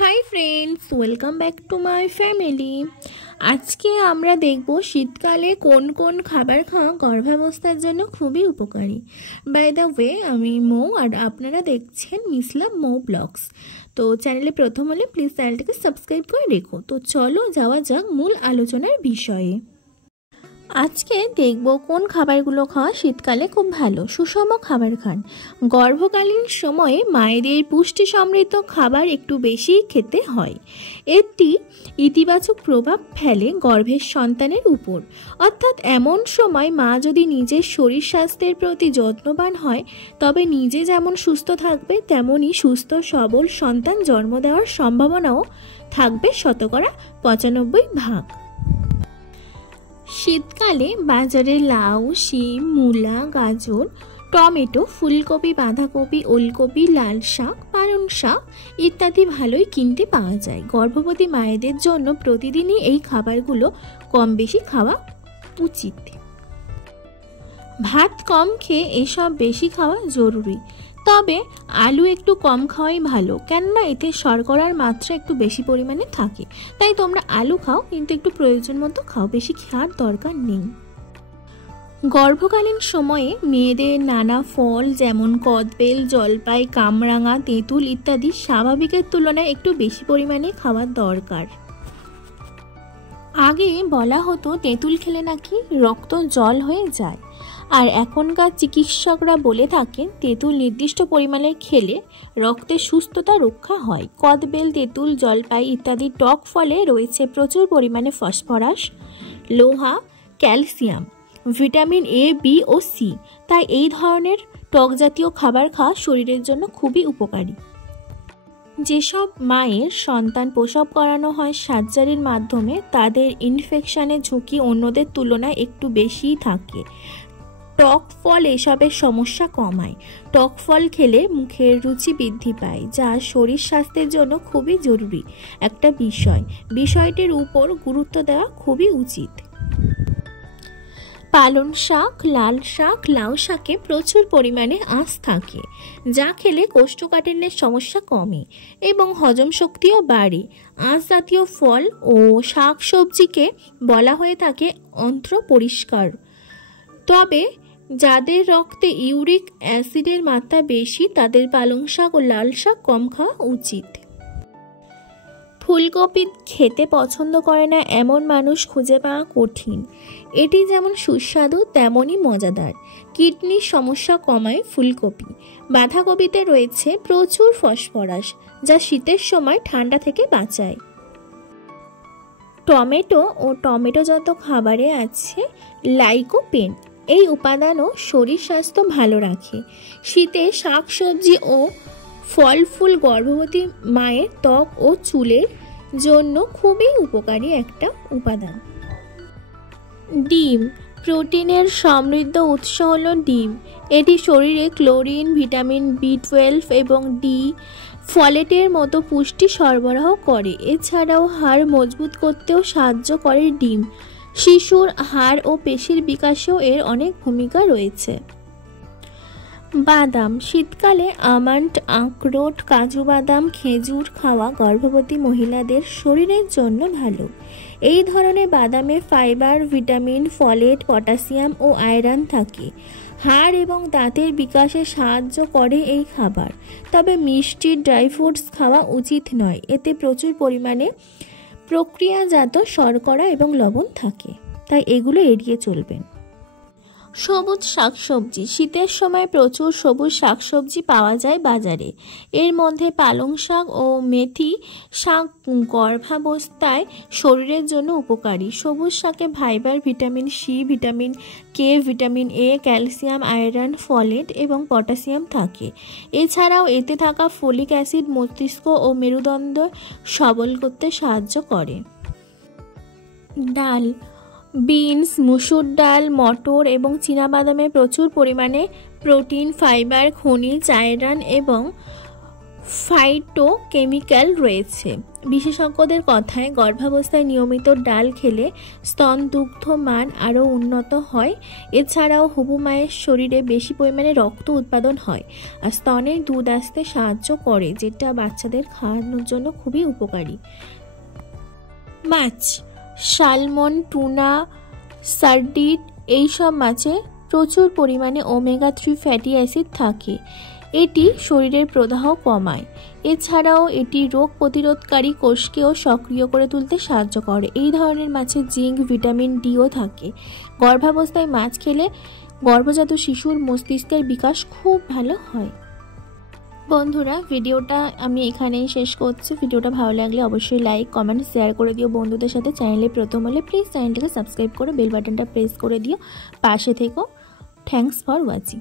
Hi friends, welcome back to my family. আজকে আমরা দেখব শীতকালে কোন কোন খাবার খাওয়া গর্ভাবস্থার জন্য খুবই উপকারী। বাই দ্য ওয়ে, আমি মৌ আর আপনারা দেখছেন মিসলা মৌ ব্লগস। তো চ্যানেলে প্রথম হলে প্লিজ চ্যানেলটাকে সাবস্ক্রাইব করে রেখো। তো চলো যাওয়া যাক মূল আলোচনার বিষয়ে। আজকে দেখব কোন খাবারগুলো খাওয়া শীতকালে খুব ভালো। সুষম খাবার খান। গর্ভকালীন সময়ে মায়েদের পুষ্টি সমৃদ্ধ খাবার একটু বেশি খেতে হয়। এটি ইতিবাচক প্রভাব ফেলে গর্ভের সন্তানের উপর। অর্থাৎ এমন সময় মা যদি নিজের শরীর স্বাস্থ্যের প্রতি যত্নবান হয়, তবে নিজে যেমন সুস্থ থাকবে, তেমনই সুস্থ সবল সন্তান জন্ম দেওয়ার সম্ভাবনাও থাকবে 95%। শীতকালে বাজারে লাউ, শিম, মূলা, গাজর, টমেটো, ফুলকপি, বাঁধাকপি, ওলকপি, লাল শাক, পালং শাক ইত্যাদি ভালোই কিনতে পাওয়া যায়। গর্ভবতী মায়েদের জন্য প্রতিদিনই এই খাবারগুলো কম বেশি খাওয়া উচিত। ভাত কম খেয়ে এসব বেশি খাওয়া জরুরি। তবে আলু একটু কম খাওয়াই ভালো, কেননা এতে শর্করার মাত্রা একটু বেশি পরিমাণে থাকে। তাই তোমরা আলু খাও, কিন্তু একটু প্রয়োজন মতো খাও, বেশি খাওয়ার দরকার নেই। গর্ভকালীন সময়ে মেয়েদের নানা ফল যেমন কদবেল, জলপাই, কামরাঙা, তেঁতুল ইত্যাদি স্বাভাবিকের তুলনায় একটু বেশি পরিমাণে খাওয়ার দরকার। আগে বলা হতো তেঁতুল খেলে নাকি রক্ত জল হয়ে যায়, আর এখনকার চিকিৎসকরা বলে থাকেন তেঁতুল নির্দিষ্ট পরিমাণে খেলে রক্তের সুস্থতা রক্ষা হয়। কদবেল, তেঁতুল, জলপাই ইত্যাদি টক ফলে রয়েছে প্রচুর পরিমাণে ফসফরাস, লোহা, ক্যালসিয়াম, ভিটামিন এ, বি ও সি। তাই এই ধরনের টক জাতীয় খাবার খাওয়া শরীরের জন্য খুবই উপকারী। যেসব মায়ের সন্তান প্রসব করানো হয় সার্জারির মাধ্যমে, তাদের ইনফেকশনের ঝুঁকি অন্যদের তুলনায় একটু বেশিই থাকে। টক ফল এসবের সমস্যা কমায়। টক ফল খেলে মুখের রুচি বৃদ্ধি পায়, যা শরীর স্বাস্থ্যের জন্য খুবই জরুরি একটা বিষয়টির উপর গুরুত্ব দেওয়া খুবই উচিত। পালং শাক, লাল শাক, লাউ শাকে প্রচুর পরিমাণে আঁশ থাকে, যা খেলে কোষ্ঠকাঠিন্যের সমস্যা কমে এবং হজম শক্তিও বাড়ে। আঁশ জাতীয় ফল ও শাক সবজিকে বলা হয়ে থাকে অন্ত্র পরিষ্কার। তবে যাদের রক্তে ইউরিক অ্যাসিডের মাত্রা বেশি, তাদের পালং শাক ও লাল শাক কম খাওয়া উচিত। ফুলকপি খেতে পছন্দ করে না এমন মানুষ খুঁজে পাওয়া কঠিন। এটি যেমন সুস্বাদু তেমনই মজাদার। কিডনির সমস্যা কমায় ফুলকপি। বাঁধাকপিতে রয়েছে প্রচুর ফসফরাস, যা শীতের সময় ঠান্ডা থেকে বাঁচায়। টমেটো ও টমেটোজাত খাবারে আছে লাইকোপেন। এই উপাদানও শরীর স্বাস্থ্য ভালো রাখে। শীতে শাকসবজি ও ফল ফুল গর্ভবতী মায়ের ত্বক ও চুলের জন্য খুবই উপকারী একটা উপাদান। ডিম প্রোটিনের সমৃদ্ধ উৎস হলো ডিম। এটি শরীরে ক্লোরিন, ভিটামিন বি12 এবং ডি, ফলেটের মতো পুষ্টি সরবরাহ করে। এছাড়াও হাড় মজবুত করতেও সাহায্য করে ডিম। শিশুর হাড় ও পেশির বিকাশেও এর অনেক ভূমিকা রয়েছে। বাদাম শীতকালে আমন্ড, আখরোট, কাজু বাদাম, খেজুর খাওয়া গর্ভবতী মহিলাদের শরীরের জন্য ভালো। এই ধরনের বাদামে ফাইবার, ভিটামিন, ফলেট, পটাশিয়াম ও আয়রন থাকে। হাড় এবং দাঁতের বিকাশে সাহায্য করে এই খাবার। তবে মিষ্টি, ড্রাই ফ্রুটস খাওয়া উচিত নয়। এতে প্রচুর পরিমাণে প্রক্রিয়াজাত শর্করা এবং লবণ থাকে, তাই এগুলো এড়িয়ে চলবেন। সবুজ শাকসবজি শীতের সময় প্রচুর সবুজ শাকসবজি পাওয়া যায় বাজারে। এর মধ্যে পালং শাক ও মেথি শাক গর্ভাবস্থায় শরীরের জন্য উপকারী। সবুজ শাকে fibre, vitamin C, vitamin K, vitamin A, calcium, iron, folate এবং পটাশিয়াম থাকে। এছাড়াও এতে থাকা ফলিক অ্যাসিড মস্তিষ্ক ও মেরুদণ্ড সবল করতে সাহায্য করে। ডাল বিনস, মুসুর ডাল, মটর এবং চীনাবাদামে প্রচুর পরিমাণে প্রোটিন, ফাইবার, খনিজ, আয়রন এবং ফাইটোকেমিক্যাল রয়েছে। বিশেষজ্ঞদের কথায় গর্ভাবস্থায় নিয়মিত ডাল খেলে স্তন দুগ্ধ মান আরও উন্নত হয়। এছাড়াও হবু মায়ের শরীরে বেশি পরিমাণে রক্ত উৎপাদন হয় আর স্তনের দুধ আসতে সাহায্য করে, যেটা বাচ্চাদের খাওয়ানোর জন্য খুবই উপকারী। মাছ, সালমন, টুনা, সার্ডিন এইসব মাছে প্রচুর পরিমাণে ওমেগা 3 ফ্যাটি অ্যাসিড থাকে। এটি শরীরের প্রদাহ কমায়। এছাড়াও এটি রোগ প্রতিরোধকারী কোষকেও সক্রিয় করে তুলতে সাহায্য করে। এই ধরনের মাছে জিঙ্ক, ভিটামিন ডিও থাকে। গর্ভাবস্থায় মাছ খেলে গর্ভজাত শিশুর মস্তিষ্কের বিকাশ খুব ভালো হয়। বন্ধুরা, ভিডিওটা আমি এখানেই শেষ করছি। ভিডিওটা ভালো লাগলে অবশ্যই লাইক, কমেন্ট, শেয়ার করে দিও বন্ধুদের সাথে। চ্যানেলে প্রথম হলে প্লিজ চ্যানেলটাকে সাবস্ক্রাইব করে বেল বাটনটা প্রেস করে দিও। পাশে থেকো। Thanks for watching.